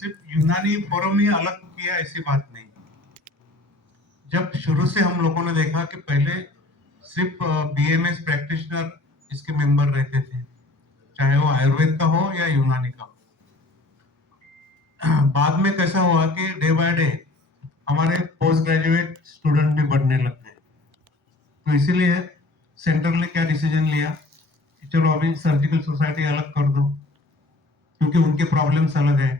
सिर्फ यूनानी फोरम ही अलग किया ऐसी बात नहीं। जब शुरू से हम लोगों ने देखा कि पहले सिर्फ बीएमएस प्रैक्टिशनर इसके मेंबर रहते थे, चाहे वो आयुर्वेद का हो या यूनानी का हो। बाद में कैसा हुआ कि डे बाय डे हमारे पोस्ट ग्रेजुएट स्टूडेंट भी बढ़ने लग गए। तो इसीलिए सेंटर ने क्या डिसीजन लिया कि चलो अभी सर्जिकल सोसाइटी अलग कर दो, क्योंकि उनके प्रॉब्लम्स अलग है।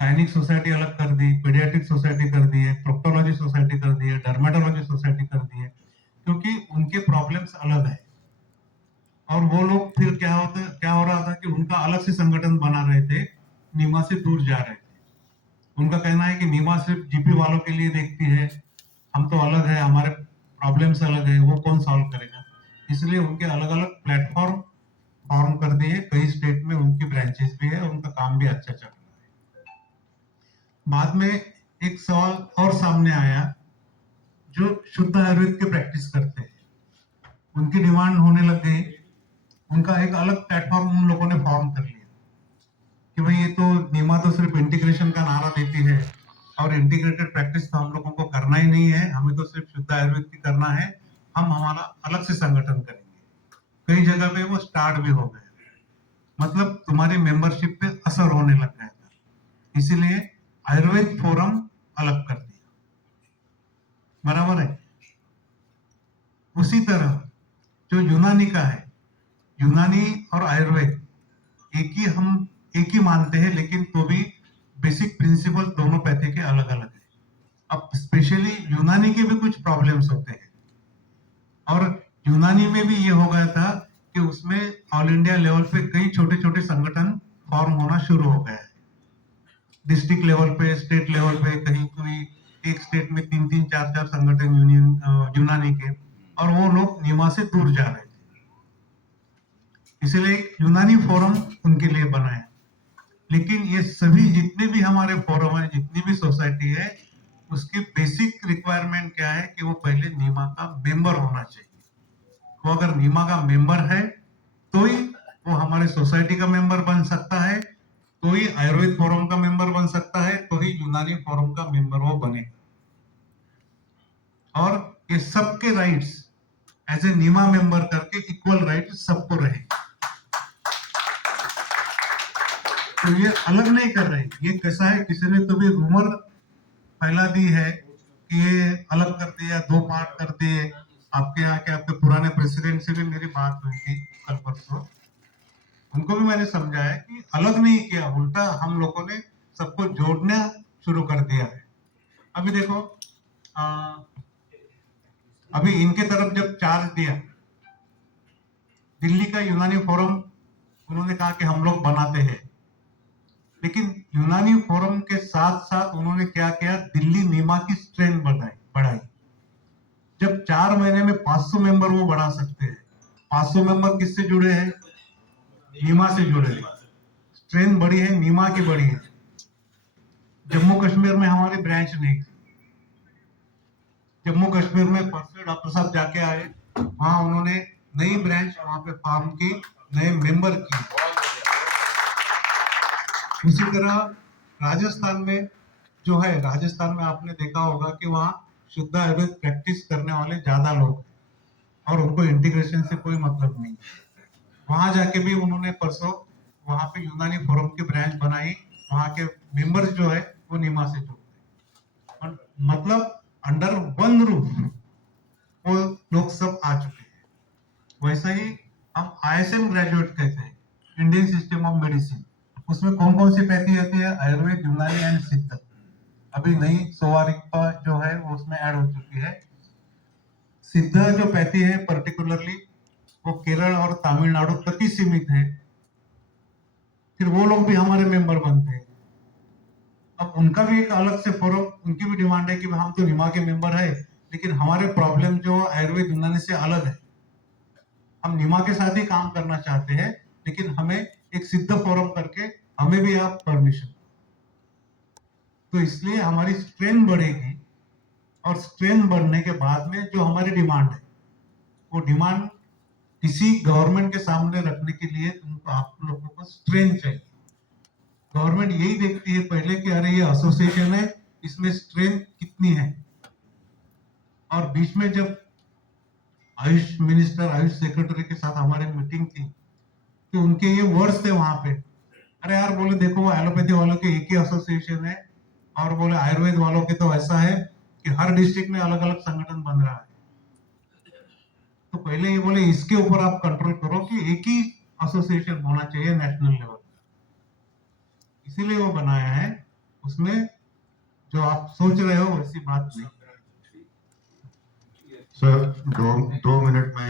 गायनिक सोसाइटी अलग कर दी, पीडियाट्रिक सोसाइटी कर दी है, प्रोक्टोलॉजी सोसाइटी कर दी है, डर्मेटोलॉजी सोसाइटी कर दी है, क्योंकि उनके प्रॉब्लम्स अलग है। और वो लोग फिर क्या हो रहा था कि उनका अलग से संगठन बना रहे थे, नीमा से दूर जा रहे थे। उनका कहना है कि नीमा सिर्फ जीपी वालों के लिए देखती है, हम तो अलग है, हमारे प्रॉब्लम्स अलग है, वो कौन सॉल्व करेगा। इसलिए उनके अलग अलग प्लेटफॉर्म फॉर्म कर दिए, कई स्टेट में उनकी ब्रांचेस भी है, उनका काम भी अच्छा चल रहा है। बाद में एक सवाल और सामने आया, जो शुद्ध आयुर्वेद के प्रैक्टिस करते हैं उनकी डिमांड होने लग गई। उनका एक अलग प्लेटफॉर्म उन लोगों ने फॉर्म कर लिया कि भाई ये तो नीमा तो सिर्फ इंटीग्रेशन का नारा देती है, और इंटीग्रेटेड प्रैक्टिस तो हम लोगों को करना ही नहीं है, हमें तो सिर्फ शुद्ध आयुर्वेद की करना है, हम हमारा अलग से संगठन करेंगे। कई जगह पे वो स्टार्ट भी हो गए, मतलब तुम्हारी मेंबरशिप पे असर होने लग गया था, इसीलिए आयुर्वेद फोरम अलग कर दिया। बराबर है। उसी तरह जो यूनानी का है, यूनानी और आयुर्वेद एक ही मानते हैं, लेकिन तो भी बेसिक प्रिंसिपल दोनों पैथी के अलग अलग है। अब स्पेशली यूनानी के भी कुछ प्रॉब्लम्स होते हैं, और यूनानी में भी ये हो गया था कि उसमें ऑल इंडिया लेवल पे कई छोटे छोटे संगठन फॉर्म होना शुरू हो गया है। डिस्ट्रिक्ट लेवल पे, स्टेट लेवल पे, कहीं कोई एक स्टेट में 3-3, 4-4 संगठन यूनानी के, और वो लोग नीमा से दूर जा रहे थे, इसलिए यूनानी फोरम उनके लिए बनाया। लेकिन ये सभी जितने भी हमारे फोरम है, जितनी भी सोसाइटी है, उसकी बेसिक रिक्वायरमेंट क्या है कि वो पहले नीमा का मेंबर होना चाहिए। वो अगर नीमा का मेंबर है तो ही वो हमारे सोसाइटी का मेंबर बन सकता है, तो ही आयुर्वेद फोरम का मेंबर बन सकता है, तो ही यूनानी फोरम का मेंबर वो बनेगा। और ये सबके राइट्स एज ए नीमा मेंबर करके इक्वल राइट सबको रहेगा। तो ये अलग नहीं कर रहे। ये कैसा है, किसी ने तो भी रूमर फैला दी है कि ये अलग कर दिया, 2 पार्ट कर दिए। आपके यहाँ के आपके पुराने प्रेसिडेंट से भी मेरी बात हुई थी कल परसों, उनको भी मैंने समझाया कि अलग नहीं किया, उल्टा हम लोगों ने सबको जोड़ना शुरू कर दिया है। अभी देखो, अभी इनके तरफ जब चार्ज दिया, दिल्ली का यूनानी फोरम, उन्होंने कहा कि हम लोग बनाते हैं, लेकिन यूनानी फोरम के साथ साथ उन्होंने क्या किया, दिल्ली नीमा की स्ट्रेंथ बढ़ाई। जब 4 महीने में 500 मेंबर वो बढ़ा सकते हैं, 500 मेंबर किससे जुड़े हैं, नीमा से जुड़े हैं। स्ट्रेंथ बढ़ी है, नीमा की बढ़ी है। जम्मू कश्मीर में हमारी ब्रांच नहीं थी, जम्मू कश्मीर में परसों डॉक्टर साहब जाके आए, वहां उन्होंने नई ब्रांच वहां पे फॉर्म की, नए मेंबर की। उसी तरह राजस्थान में जो है, राजस्थान में आपने देखा होगा कि वहाँ शुद्ध आयुर्वेद प्रैक्टिस करने वाले ज्यादा लोग हैं, और उनको इंटीग्रेशन से कोई मतलब नहीं। वहां जाके भी उन्होंने परसों वहां पे यूनानी फोरम की ब्रांच बनाई, वहां के मेंबर्स जो है वो नीमा से जुड़ते हैं, मतलब अंडर वन रूफ वो लोग सब आ चुके हैं। वैसा ही हम आईएसएम ग्रेजुएट कहते हैं, इंडियन सिस्टम ऑफ मेडिसिन, उसमें कौन कौन सी पैथी होती है, आयुर्वेद, यूनानी एंड सिद्ध। अभी नई सोवारिकपा जो है वो उसमें ऐड हो चुकी है। सिद्ध जो पैथी है पर्टिकुलरली वो केरल और तमिलनाडु तक ही सीमित है, फिर वो लोग भी हमारे मेंबर बनते हैं। अब उनका भी एक अलग से फोरम, उनकी भी डिमांड है कि हम तो नीमा के मेंबर है, लेकिन हमारे प्रॉब्लम जो आयुर्वेद यूनानी से अलग है, हम नीमा के साथ ही काम करना चाहते हैं, लेकिन हमें एक सिद्ध फोरम करके हमें भी आप परमिशन। तो इसलिए हमारी स्ट्रेंथ बढ़ेगी, और स्ट्रेंथ बढ़ने के बाद में जो हमारी डिमांड है, वो डिमांड किसी गवर्नमेंट के सामने रखने के लिए उनको आप लोगों को स्ट्रेंथ चाहिए। गवर्नमेंट यही देखती है पहले कि अरे ये एसोसिएशन है, इसमें स्ट्रेंथ कितनी है। और बीच में जब आयुष मिनिस्टर, आयुष सेक्रेटरी के साथ हमारी मीटिंग थी, तो उनके ये वर्ड्स थे वहां पे, अरे यार बोले देखो वो एलोपैथी वालों के एक ही एसोसिएशन है, और बोले आयुर्वेद वालों के तो ऐसा है कि हर डिस्ट्रिक्ट में अलग अलग संगठन बन रहा है। तो पहले ये बोले इसके ऊपर आप कंट्रोल करो कि एक ही एसोसिएशन होना चाहिए नेशनल लेवल, इसीलिए वो बनाया है। उसमें जो आप सोच रहे हो वैसी बात नहीं। सर 2 मिनट में